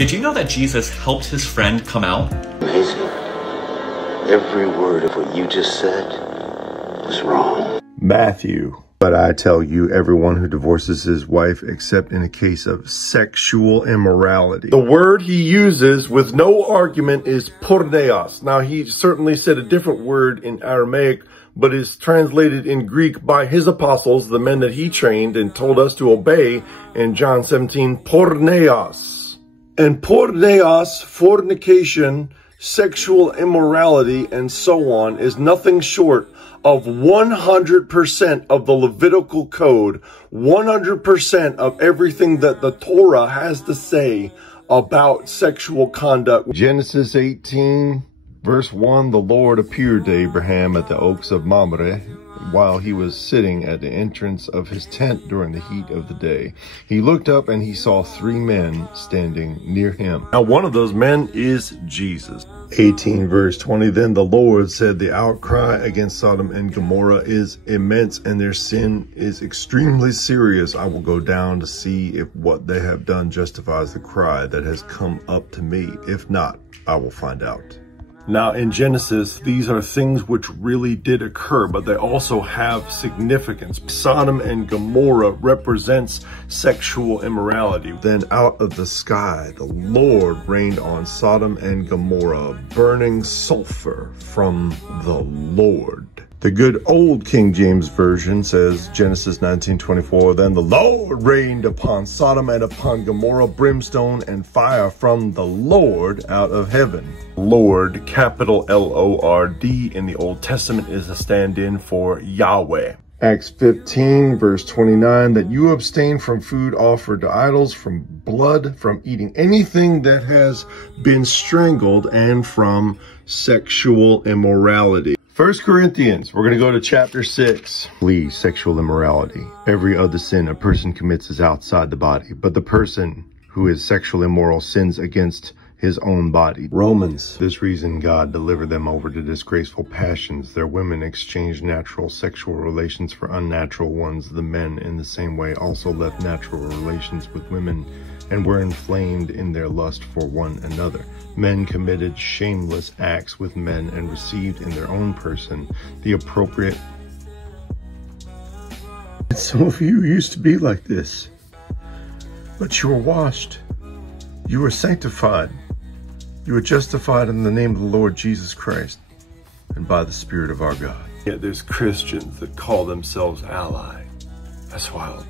Did you know that Jesus helped his friend come out? Amazing. Every word of what you just said was wrong. Matthew. But I tell you, everyone who divorces his wife, except in a case of sexual immorality. The word he uses with no argument is porneos. Now, he certainly said a different word in Aramaic, but is translated in Greek by his apostles, the men that he trained and told us to obey in John 17, porneos. And porneos, fornication, sexual immorality, and so on, is nothing short of 100% of the Levitical code, 100% of everything that the Torah has to say about sexual conduct. Genesis 18, verse 1, the Lord appeared to Abraham at the oaks of Mamre while he was sitting at the entrance of his tent during the heat of the day. He looked up and he saw 3 men standing near him. Now, one of those men is Jesus. 18 verse 20, then the Lord said, the outcry against Sodom and Gomorrah is immense and their sin is extremely serious. I will go down to see if what they have done justifies the cry that has come up to me. If not, I will find out. Now, in Genesis, these are things which really did occur, but they also have significance. Sodom and Gomorrah represents sexual immorality. Then out of the sky, the Lord rained on Sodom and Gomorrah burning sulfur from the Lord. The good old King James Version says, Genesis 19:24, then the Lord rained upon Sodom and upon Gomorrah brimstone and fire from the Lord out of heaven. Lord, capital L-O-R-D, in the Old Testament is a stand-in for Yahweh. Acts 15, verse 29, that you abstain from food offered to idols, from blood, from eating anything that has been strangled, and from sexual immorality. 1 Corinthians, we're going to go to chapter 6. Please, sexual immorality. Every other sin a person commits is outside the body, but the person who is sexually immoral sins against his own body. Romans. This reason God delivered them over to disgraceful passions. Their women exchanged natural sexual relations for unnatural ones. The men in the same way also left natural relations with women and were inflamed in their lust for one another. Men committed shameless acts with men and received in their own person the appropriate. Some of you used to be like this, but you were washed, you were sanctified, you were justified in the name of the Lord Jesus Christ and by the Spirit of our God. Yet there's Christians that call themselves ally. That's wild.